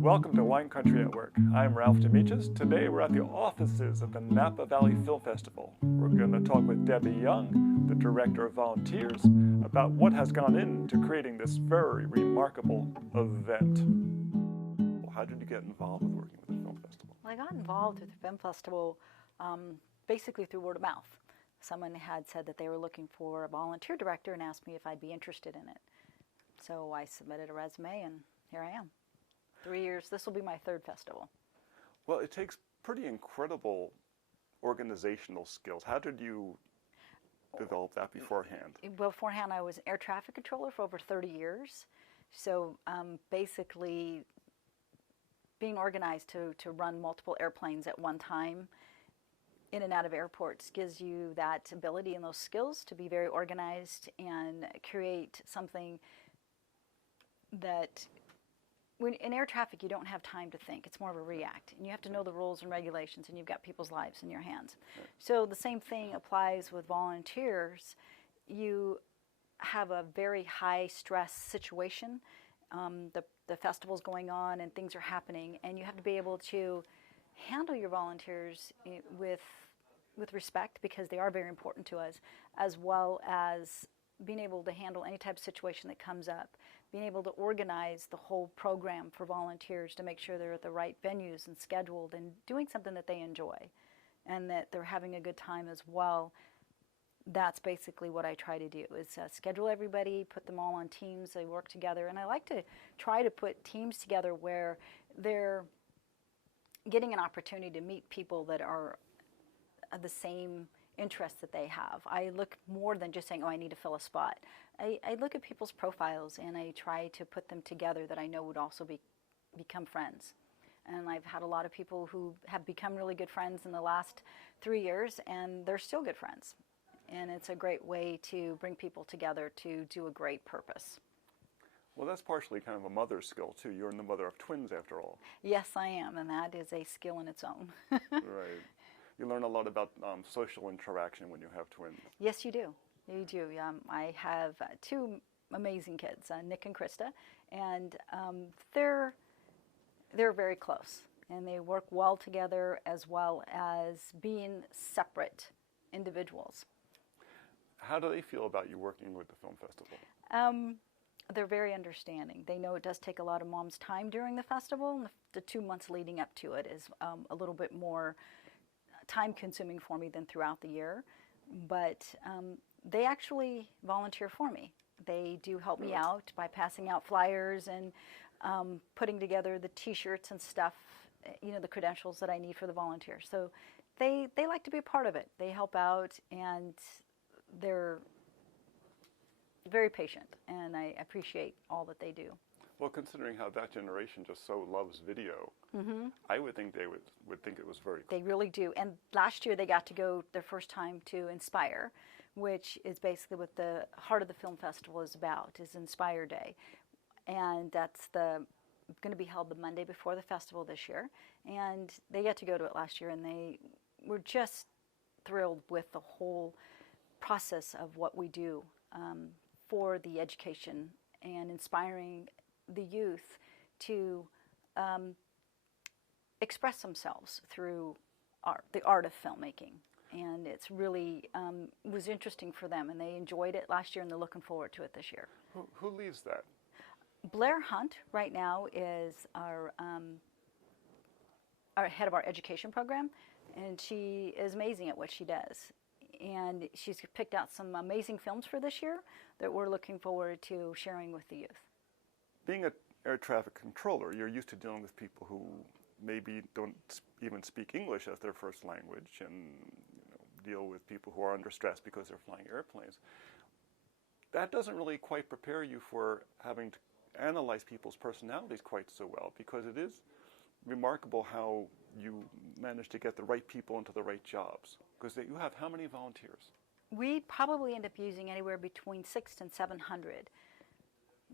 Welcome to Wine Country at Work. I'm Ralph Demichis. Today we're at the offices of the Napa Valley Film Festival. We're going to talk with Debbie Young, the Director of Volunteers, about what has gone into creating this very remarkable event. How did you get involved with working with the film festival? Well, I got involved with the film festival basically through word of mouth. Someone had said that they were looking for a volunteer director and asked me if I'd be interested in it. So I submitted a resume and here I am. 3 years. This will be my third festival. Well, it takes pretty incredible organizational skills. How did you develop that beforehand? Beforehand, I was an air traffic controller for over 30 years. So basically, being organized to run multiple airplanes at one time in and out of airports gives you that ability and those skills to be very organized and create something that when in air traffic, you don't have time to think. It's more of a react. And you have to know the rules and regulations, and you've got people's lives in your hands. Right. So the same thing applies with volunteers. You have a very high stress situation. The festival's going on and things are happening, and you have to be able to handle your volunteers with respect, because they are very important to us, as well as being able to handle any type of situation that comes up, being able to organize the whole program for volunteers to make sure they're at the right venues and scheduled and doing something that they enjoy and that they're having a good time as well. That's basically what I try to do, is schedule everybody, put them all on teams, they work together, and I like to try to put teams together where they're getting an opportunity to meet people that are the same interests that they have. I look more than just saying, oh, I need to fill a spot. I look at people's profiles and I try to put them together that I know would also become friends. And I've had a lot of people who have become really good friends in the last 3 years, and they're still good friends. And it's a great way to bring people together to do a great purpose. Well, that's partially kind of a mother's skill, too. You're the mother of twins, after all. Yes, I am, and that is a skill in its own. Right. You learn a lot about social interaction when you have twins. Yes, you do. You do. I have two amazing kids, Nick and Krista, and they're very close, and they work well together as well as being separate individuals. How do they feel about you working with the film festival? They're very understanding. They know it does take a lot of mom's time during the festival. The 2 months leading up to it is a little bit more time-consuming for me than throughout the year, but they actually volunteer for me. They do help me out by passing out flyers and putting together the T-shirts and stuff, the credentials that I need for the volunteers. So they like to be a part of it. They help out, and they're very patient, and I appreciate all that they do. Well, considering how that generation just so loves video, I would think they would think it was very cool. They really do. And last year they got to go their first time to Inspire, which is basically what the heart of the film festival is about, is Inspire Day. And that's going to be held the Monday before the festival this year. And they got to go to it last year, and they were just thrilled with the whole process of what we do for the education and inspiring the youth to express themselves through the art of filmmaking. And it's really was interesting for them, and they enjoyed it last year, and they're looking forward to it this year. Who leads that? Blair Hunt right now is our head of our education program, and she is amazing at what she does. And she's picked out some amazing films for this year that we're looking forward to sharing with the youth. Being an air traffic controller, you're used to dealing with people who maybe don't even speak English as their first language, and deal with people who are under stress because they're flying airplanes. That doesn't really quite prepare you for having to analyze people's personalities quite so well, because it is remarkable how you manage to get the right people into the right jobs. Because you have how many volunteers? We probably end up using anywhere between 600 and 700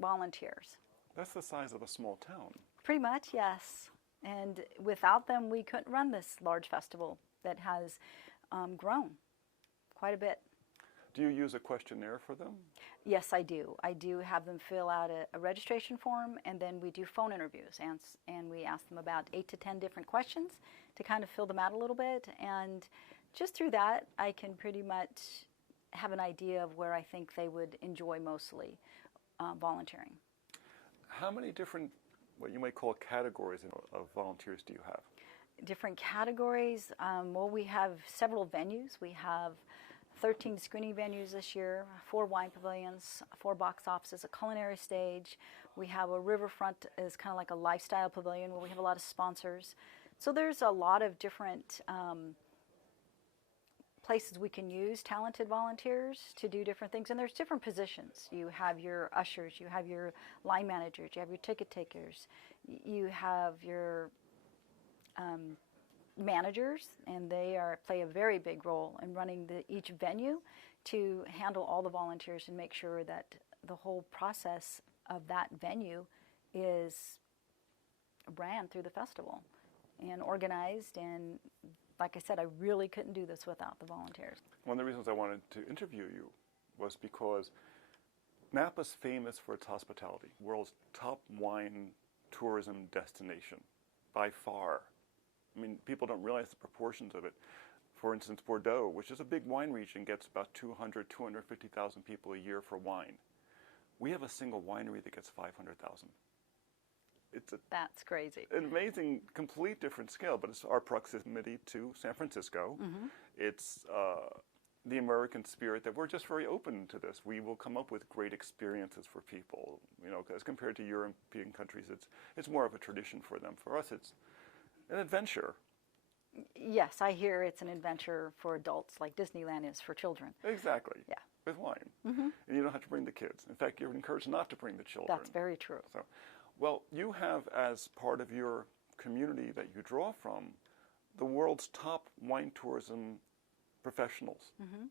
volunteers. That's the size of a small town. Pretty much, yes. And without them, we couldn't run this large festival that has grown quite a bit. Do you use a questionnaire for them? Yes, I do. I do have them fill out a registration form, and then we do phone interviews, and we ask them about 8 to 10 different questions to kind of fill them out a little bit. And just through that, I can pretty much have an idea of where I think they would enjoy mostly volunteering. How many different, what you might call categories of volunteers do you have? Different categories. Well, we have several venues. We have 13 screening venues this year, 4 wine pavilions, 4 box offices, a culinary stage. We have a riverfront is kind of like a lifestyle pavilion where we have a lot of sponsors. So there's a lot of different places we can use talented volunteers to do different things. And there's different positions. You have your ushers, you have your line managers, you have your ticket takers, you have your managers, and they play a very big role in running each venue to handle all the volunteers and make sure that the whole process of that venue is ran through the festival and organized. And like I said, I really couldn't do this without the volunteers. One of the reasons I wanted to interview you was because Napa's famous for its hospitality, world's top wine tourism destination by far. I mean, people don't realize the proportions of it. For instance, Bordeaux, which is a big wine region, gets about 250,000 people a year for wine. We have a single winery that gets 500,000. That's crazy. An amazing, complete different scale, but it's our proximity to San Francisco. Mm-hmm. It's the American spirit that we're just very open to this. We will come up with great experiences for people. You know, as compared to European countries, it's more of a tradition for them. For us, it's an adventure. Yes, I hear it's an adventure for adults like Disneyland is for children. Exactly. Yeah. With wine. Mm-hmm. And you don't have to bring the kids. In fact, you're encouraged not to bring the children. That's very true. So, well, you have as part of your community that you draw from the world's top wine tourism professionals. Mm-hmm.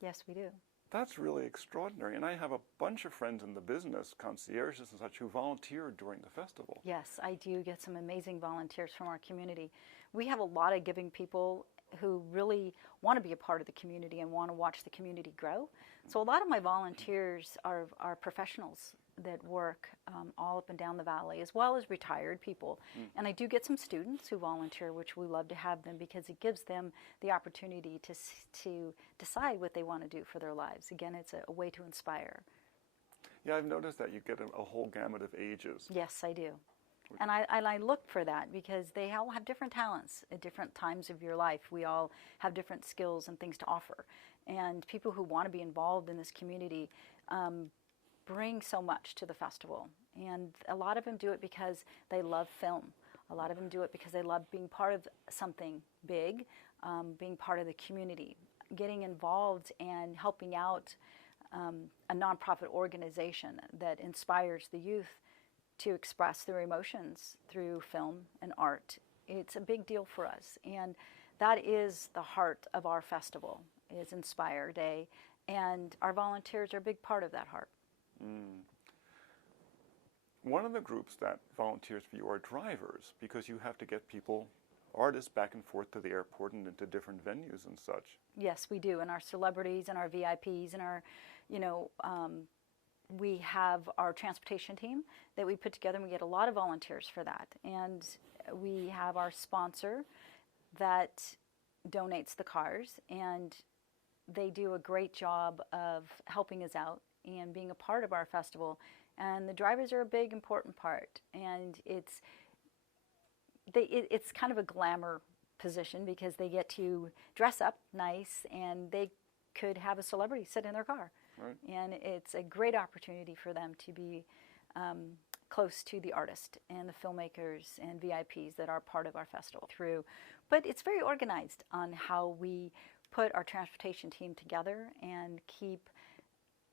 Yes, we do. That's really extraordinary. And I have a bunch of friends in the business, concierges and such, who volunteer during the festival. Yes, I do get some amazing volunteers from our community. We have a lot of giving people who really want to be a part of the community and want to watch the community grow. So a lot of my volunteers are professionals that work all up and down the valley, as well as retired people. And I do get some students who volunteer, which we love to have them because it gives them the opportunity to decide what they want to do for their lives. Again, it's a way to inspire. Yeah, I've noticed that you get a whole gamut of ages. Yes, I do. And I look for that because they all have different talents at different times of your life. We all have different skills and things to offer. And people who want to be involved in this community bring so much to the festival. And a lot of them do it because they love film. A lot of them do it because they love being part of something big, being part of the community, getting involved and helping out a nonprofit organization that inspires the youth to express their emotions through film and art. It's a big deal for us. And that is the heart of our festival, is Inspire Day. And our volunteers are a big part of that heart. One of the groups that volunteers for you are drivers, because you have to get people, artists, back and forth to the airport and into different venues and such. Yes, we do. And our celebrities and our VIPs and our, we have our transportation team that we put together, and we get a lot of volunteers for that. And we have our sponsor that donates the cars, and they do a great job of helping us out and being a part of our festival. And the drivers are a big, important part. And it's kind of a glamour position because they get to dress up nice, and they could have a celebrity sit in their car. Right. And it's a great opportunity for them to be close to the artist and the filmmakers and VIPs that are part of our festival through. But it's very organized on how we put our transportation team together and keep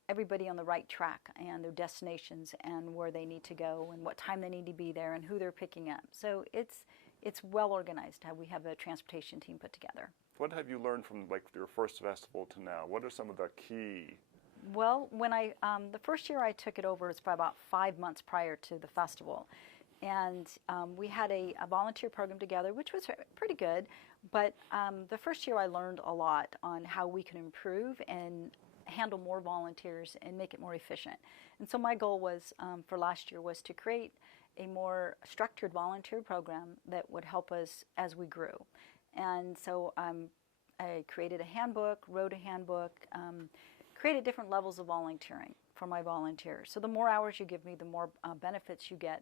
everybody on the right track and their destinations and where they need to go and what time they need to be there and who they're picking up. So it's well organized how we have a transportation team put together. What have you learned from your first festival to now? What are some of the key? Well, when the first year I took it over, it's about 5 months prior to the festival. And we had a volunteer program together, which was pretty good. But the first year I learned a lot on how we can improve and handle more volunteers and make it more efficient. And so my goal was for last year was to create a more structured volunteer program that would help us as we grew. And so I created a handbook, wrote a handbook, created different levels of volunteering for my volunteers. So the more hours you give me, the more benefits you get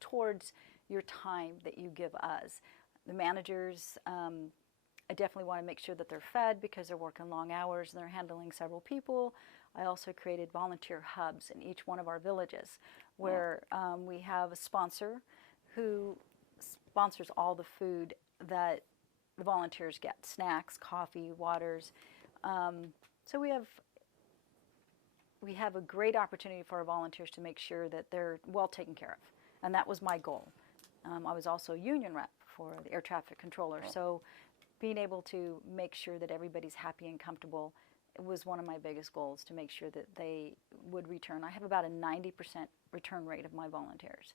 towards your time that you give us. The managers, I definitely want to make sure that they're fed because they're working long hours and they're handling several people. I also created volunteer hubs in each one of our villages where we have a sponsor who sponsors all the food that the volunteers get, snacks, coffee, waters. So we have a great opportunity for our volunteers to make sure that they're well taken care of. And that was my goal. I was also a union rep for the air traffic controller. So being able to make sure that everybody's happy and comfortable was one of my biggest goals, to make sure that they would return. I have about a 90% return rate of my volunteers,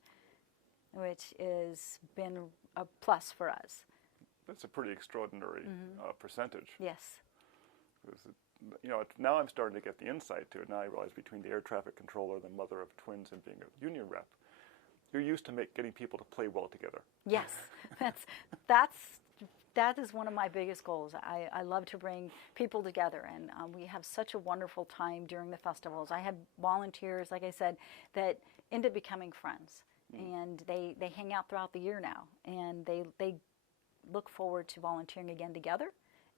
which has been a plus for us. That's a pretty extraordinary percentage. Yes. Now I'm starting to get the insight to it. Now I realize between the air traffic controller, the mother of twins, and being a union rep, you're used to getting people to play well together. Yes, that is one of my biggest goals. I love to bring people together, and we have such a wonderful time during the festivals. I have volunteers, like I said, that end up becoming friends, and they hang out throughout the year now, and they look forward to volunteering again together.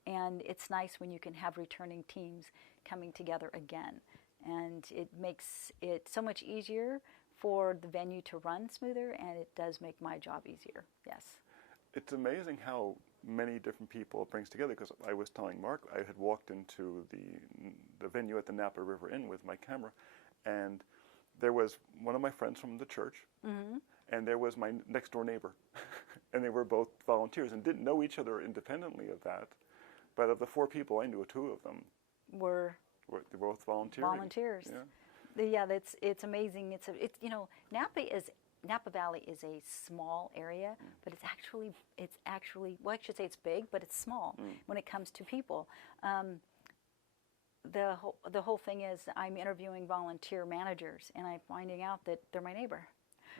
And it's nice when you can have returning teams coming together again, and it makes it so much easier for the venue to run smoother, and it does make my job easier. Yes. It's amazing how many different people it brings together, because I was telling Mark, I had walked into the venue at the Napa River Inn with my camera, and there was one of my friends from the church, and there was my next door neighbor, and they were both volunteers and didn't know each other independently of that, but of the 4 people I knew, 2 of them were they're both volunteering. Volunteers. Yeah. Yeah, it's amazing. It's Napa Valley is a small area, but it's actually well, I should say it's big, but it's small when it comes to people. The whole thing is I'm interviewing volunteer managers, and I'm finding out that they're my neighbor.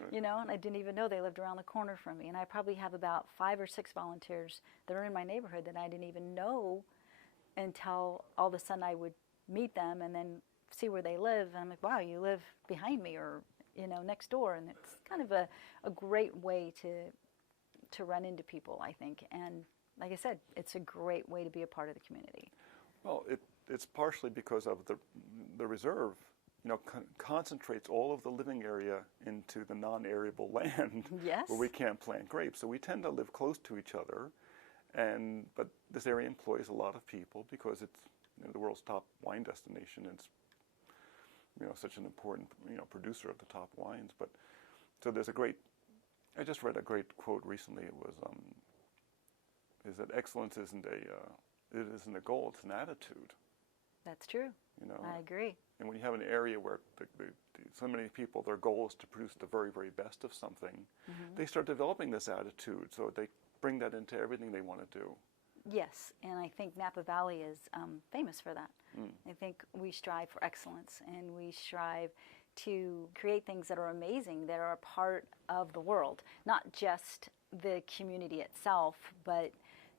Right. And I didn't even know they lived around the corner from me. And I probably have about 5 or 6 volunteers that are in my neighborhood that I didn't even know until all of a sudden I would meet them and then see where they live. And I'm like, wow, you live behind me or next door. And it's kind of a great way to run into people, I think. And like I said, it's a great way to be a part of the community. Well, it's partially because of the reserve. Concentrates all of the living area into the non-arable land where we can't plant grapes. So we tend to live close to each other, but this area employs a lot of people because it's the world's top wine destination. It's such an important producer of the top wines. But so there's I just read a great quote recently. It was is that excellence isn't a goal; it's an attitude. That's true. I agree. And when you have an area where so many people, their goal is to produce the very, very best of something, they start developing this attitude. So they bring that into everything they want to do. Yes, and I think Napa Valley is famous for that. I think we strive for excellence, and we strive to create things that are amazing, that are a part of the world, not just the community itself, but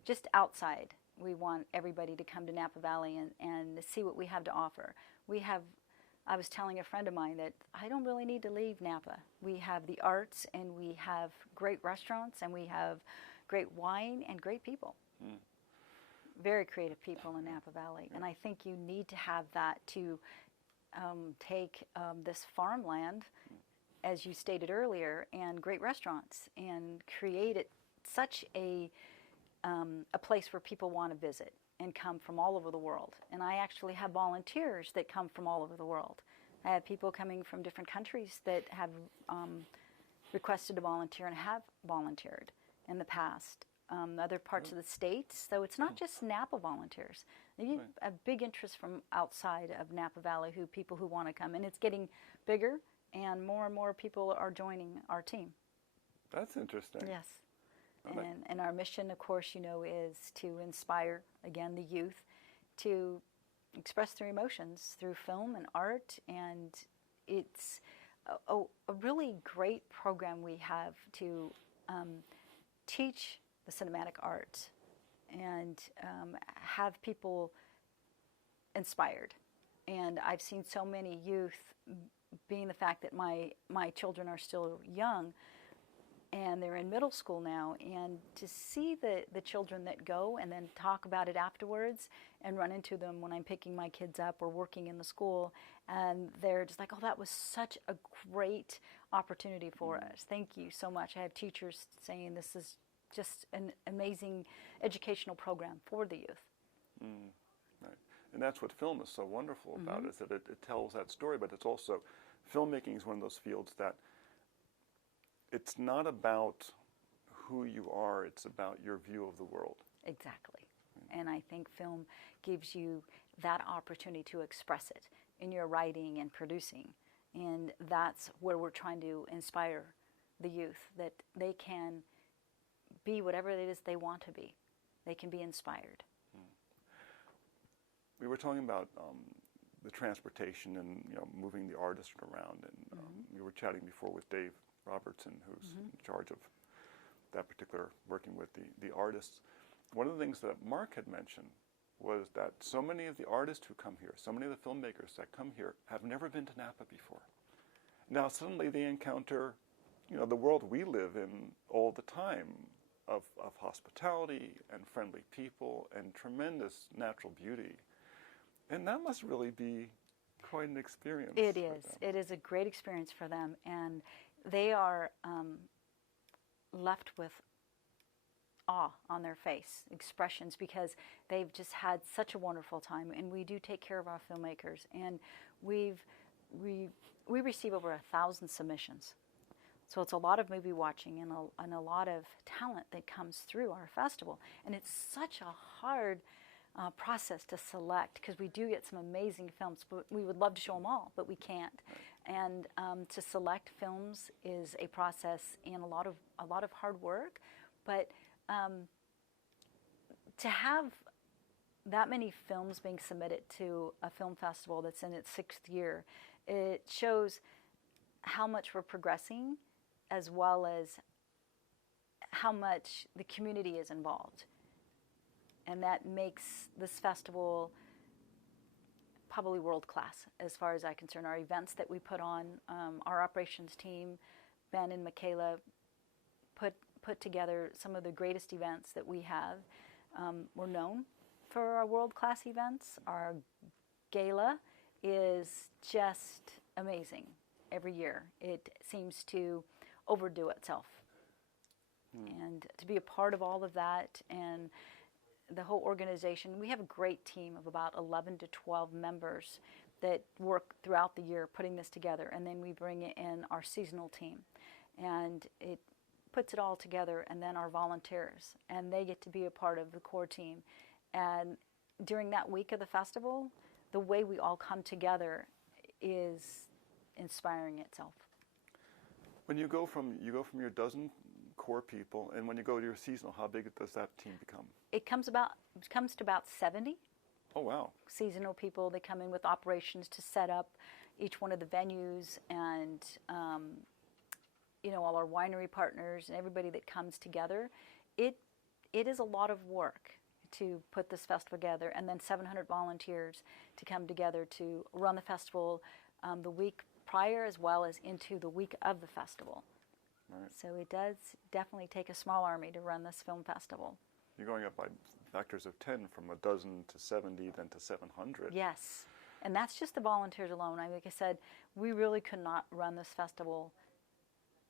just outside. We want everybody to come to Napa Valley and see what we have to offer. I was telling a friend of mine that I don't really need to leave Napa. We have the arts, and we have great restaurants, and we have great wine and great people. Very creative people in Napa Valley. And I think you need to have that to take this farmland, as you stated earlier, and great restaurants, and create it such a place where people want to visit and come from all over the world. And I actually have volunteers that come from all over the world. I have people coming from different countries that have requested to volunteer and have volunteered in the past. Other parts of the states, so it's not just Napa volunteers. There's a big interest from outside of Napa Valley, people who want to come, and it's getting bigger, and more people are joining our team. That's interesting. Yes. And our mission, of course, is to inspire, again, the youth to express their emotions through film and art, and it's a really great program we have to teach the cinematic arts and have people inspired. And I've seen so many youth, being the fact that my children are still young and they're in middle school now, and to see the children that go and then talk about it afterwards and run into them when I'm picking my kids up or working in the school, and they're just like, oh, that was such a great opportunity for us. Thank you so much. I have teachers saying this is just an amazing educational program for the youth. Right. And that's what film is so wonderful about, is that it tells that story, but it's also, filmmaking is one of those fields that it's not about who you are, it's about your view of the world. Exactly. And I think film gives you that opportunity to express it in your writing and producing. And that's where we're trying to inspire the youth, that they can be whatever it is they want to be. They can be inspired. We were talking about the transportation and moving the artist around, and we were chatting before with Dave Robertson, who's in charge of that particular, working with the artists. One of the things that Mark had mentioned was that so many of the artists who come here, so many of the filmmakers that come here have never been to Napa before. Now suddenly they encounter, the world we live in all the time of hospitality and friendly people and tremendous natural beauty. And that must really be quite an experience. It is. It is a great experience for them, and they are left with awe on their face, expressions, because they've just had such a wonderful time. And we do take care of our filmmakers, and we receive over 1,000 submissions. So it's a lot of movie watching and a lot of talent that comes through our festival. And it's such a hard process to select, because we do get some amazing films, but we would love to show them all, but we can't. And to select films is a process and a lot of hard work. But to have that many films being submitted to a film festival that's in its 6th year, it shows how much we're progressing, as well as how much the community is involved. And that makes this festival probably world-class as far as I'm concerned. Our events that we put on, our operations team, Ben and Michaela, put together some of the greatest events that we have. We're known for our world-class events. Our gala is just amazing every year. It seems to overdo itself. And to be a part of all of that, and the whole organization, we have a great team of about 11 to 12 members that work throughout the year putting this together, and then we bring in our seasonal team, and it puts it all together, and then our volunteers, and they get to be a part of the core team. And during that week of the festival, the way we all come together is inspiring itself. When you go from your dozen core people, and when you go to your seasonal, how big does that team become? It comes to about 70. Oh, wow. Seasonal people. They come in with operations to set up each one of the venues, and all our winery partners and everybody that comes together. It is a lot of work to put this festival together, and then 700 volunteers to come together to run the festival the week prior, as well as into the week of the festival. Right. So it does definitely take a small army to run this film festival. You're going up by factors of 10, from a dozen to 70, then to 700. Yes, and that's just the volunteers alone. Like I said, we really could not run this festival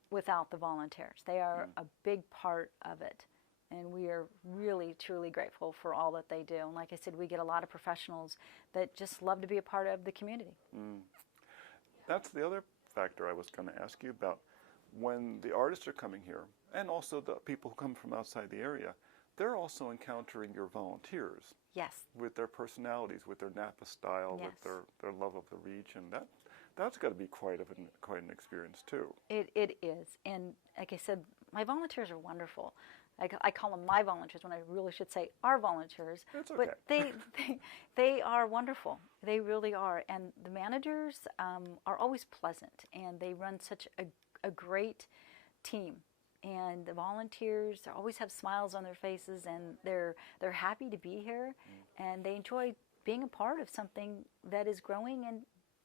without the volunteers. They are a big part of it, and we are really, truly grateful for all that they do. And like I said, we get a lot of professionals that just love to be a part of the community. That's the other factor I was going to ask you about. When the artists are coming here, and also the people who come from outside the area, they're also encountering your volunteers. Yes. With their personalities, with their Napa style, Yes. with their love of the region. That's got to be quite an experience too. It is. And like I said, my volunteers are wonderful. I call them my volunteers when I really should say our volunteers. It's okay. But they are wonderful. They really are. And the managers are always pleasant, and they run such a great team. And the volunteers always have smiles on their faces, and they're happy to be here, and they enjoy being a part of something that is growing and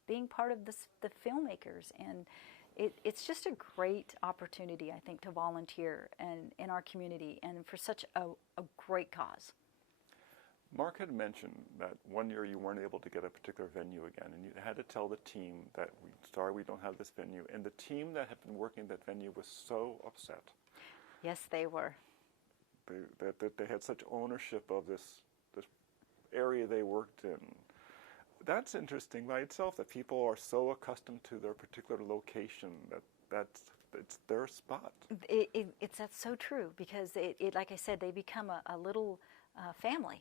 being part of the filmmakers. And it's just a great opportunity, I think, to volunteer in our community and for such a great cause. Mark had mentioned that one year you weren't able to get a particular venue again, and you had to tell the team that sorry, we don't have this venue. And the team that had been working that venue was so upset. Yes, they were. That they had such ownership of this area they worked in. That's interesting by itself, that people are so accustomed to their particular location that it's their spot. That's so true, because it like I said, they become a little family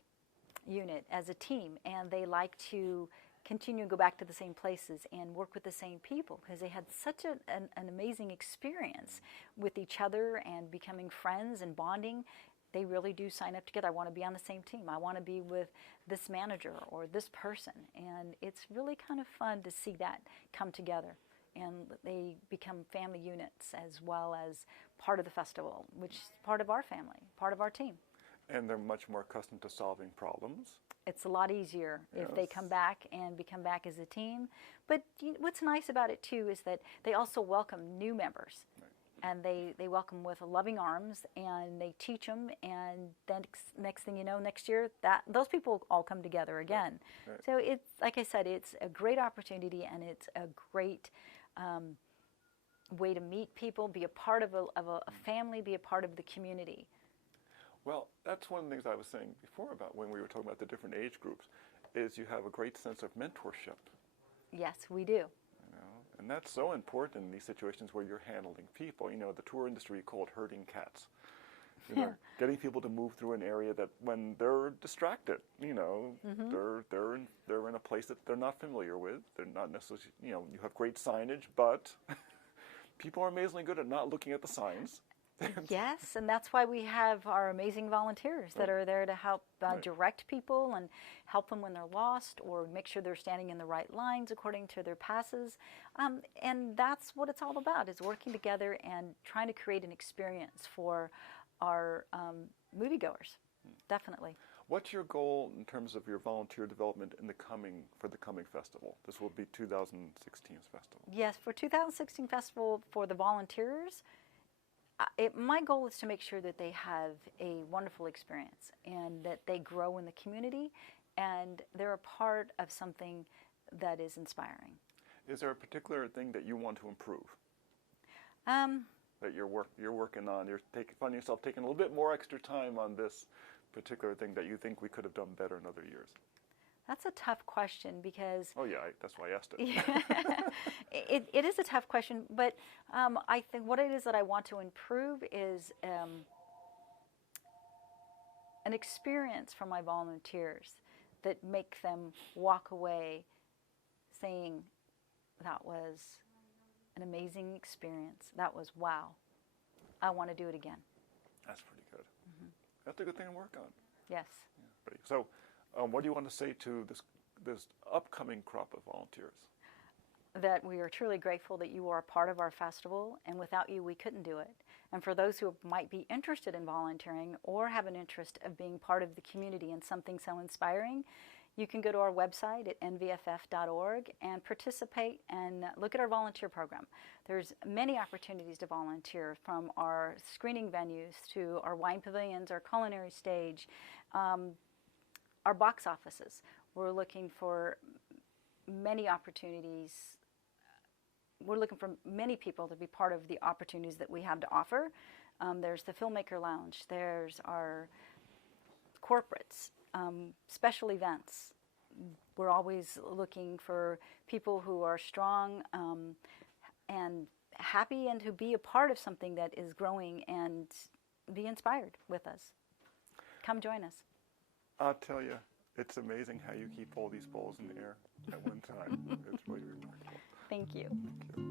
unit as a team, and they like to continue and go back to the same places and work with the same people, because they had such an amazing experience with each other and becoming friends and bonding. They really do sign up together. I want to be on the same team. I want to be with this manager or this person. And it's really kind of fun to see that come together. And they become family units as well as part of the festival, which is part of our family, part of our team. And they're much more accustomed to solving problems. It's a lot easier Yes. if they come back and become back as a team. But what's nice about it, too, is that they also welcome new members. Right. And they welcome with loving arms, and they teach them, and then next thing you know, next year, those people all come together again. Right. So it's, like I said, it's a great opportunity, and it's a great way to meet people, be a part of a family, be a part of the community. Well, that's one of the things I was saying before about when we were talking about the different age groups, is you have a great sense of mentorship. Yes, we do. And that's so important in these situations where you're handling people. You know, the tour industry called herding cats. You know, getting people to move through an area that when they're distracted, you know, they're in a place that they're not familiar with. They're not necessarily, you know, you have great signage, but people are amazingly good at not looking at the signs. Yes, and that's why we have our amazing volunteers that are there to help direct people and help them when they're lost, or make sure they're standing in the right lines according to their passes. And that's what it's all about, is working together and trying to create an experience for our moviegoers. Definitely. What's your goal in terms of your volunteer development for the coming festival? This will be 2016's festival. Yes, for 2016 festival, for the volunteers, my goal is to make sure that they have a wonderful experience and that they grow in the community and they're a part of something that is inspiring. Is there a particular thing that you want to improve? That you're working on? You're finding yourself taking a little bit more extra time on this particular thing that you think we could have done better in other years? That's a tough question, because... Oh, yeah, that's why I asked it. It is a tough question, but I think what it is that I want to improve is an experience for my volunteers that make them walk away saying, that was an amazing experience. That was wow. I want to do it again. That's pretty good. That's a good thing to work on. Yes. Yeah. So, what do you want to say to this upcoming crop of volunteers? That we are truly grateful that you are a part of our festival, and without you, we couldn't do it. And for those who might be interested in volunteering or have an interest of being part of the community in something so inspiring, you can go to our website at nvff.org and participate and look at our volunteer program. There's many opportunities to volunteer, from our screening venues to our wine pavilions, our culinary stage, our box offices. We're looking for many opportunities. We're looking for many people to be part of the opportunities that we have to offer. There's the Filmmaker Lounge. There's our corporates, special events. We're always looking for people who are strong and happy, and who be a part of something that is growing, and be inspired with us. Come join us. I'll tell you, it's amazing how you keep all these balls in the air at one time. It's really remarkable. Thank you. Thank you.